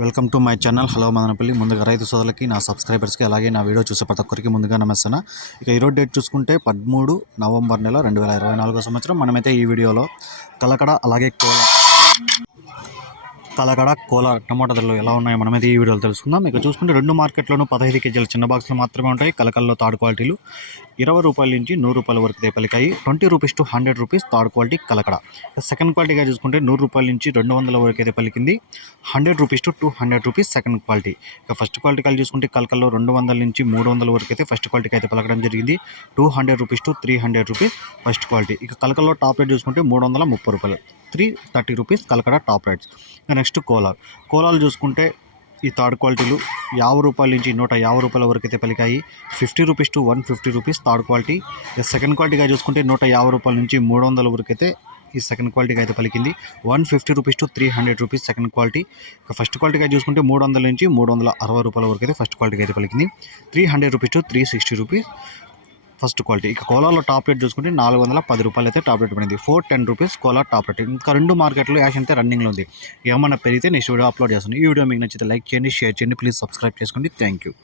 Welcome to my channel. Hello Madanapalle. ముందుగా రైతు సోదరులకి నా సబ్స్క్రైబర్స్కి అలాగే నా వీడియో చూసే ప్రతి ఒక్కరికి ముందుగా నమస్తాను ఇక ఈరోజు డేట్ చూసుకుంటే పదమూడు నవంబర్ నెల రెండు వేల ఇరవై నాలుగో సంవత్సరం. మనమైతే ఈ వీడియోలో కలకడ అలాగే కోల కలకడ కోల టమాటా ధరలు ఎలా ఉన్నాయో మనమైతే ఈ వీడియోలో తెలుసుకుందాం. ఇక చూసుకుంటే రెండు మార్కెట్లోనూ పదహైదు కేజీల చిన్న బాక్సులు మాత్రమే ఉంటాయి. కలకల్లో థర్డ్ క్వాలిటీలు ఇరవై రూపాయల నుంచి నూరు రూపాయల వరకు అయితే పలికాయి twenty rupees to hundred rupees third quality Kalakada. Second క్వాలిటీగా చూసుకుంటే నూరు రూపాయల నుంచి రెండు వందల వరకు అయితే పలికింది hundred rupees to two hundred rupees second quality. ఇక ఫస్ట్ క్వాలిటీ కాల్ చూసుకుంటే కలకల్లో రెండు వందల నుంచి మూడు వందల వరకు అయితే ఫస్ట్ క్వాలిటీకి అయితే పలకడం జరిగింది. Two hundred rupees to three hundred rupees first quality. ఇక కలకల్లో టాప్ రేట్ చూసుకుంటే మూడు వందల ముప్పై రూపాయలు. Three thirty rupees Kalakada top rates. ఇక నెక్స్ట్ కోలార్. కోలాలు చూసుకుంటే ఈ థర్డ్ క్వాలిటీలు యాభై రూపాయల నుంచి నూట యాభై రూపాయల వరకు అయితే పలికాయి. Fifty rupees to one fifty rupees third quality. ఇక సెకండ్ క్వాలిటీగా చూసుకుంటే నూట యాభై రూపాయల నుంచి మూడు వందల వరకు అయితే ఈ సెకండ్ క్వాలిటీకి అయితే పలికింది. One fifty rupees to three hundred rupees second quality. ఇక ఫస్ట్ క్వాలిటీగా చూసుకుంటే మూడు వందల నుంచి మూడు వందల అరవై రూపాయల వరకు అయితే ఫస్ట్ క్వాలిటీకి అయితే పలికింది. Three hundred rupees to three sixty rupees. First quality. ఇక కోలాలో టాప్ రేట్ చూసుకుంటే నాలుగు వందల పది రూపాయలు అయితే టాప్ రేట్ పడింది. Four ten rupees Kolar top rate. ఇంకా రెండు మార్కెట్లో యాష్ అయితే రన్నింగ్లో ఉంది. ఏమన్నా పెరిగితే నెక్స్ట్ వీడియో అప్లోడ్ చేస్తాను. ఈ వీడియో మీకు నచ్చితే లైక్ చేయండి షేర్ చేయండి. ప్లీజ్ సబ్స్క్రైబ్ చేసుకోండి. Thank you.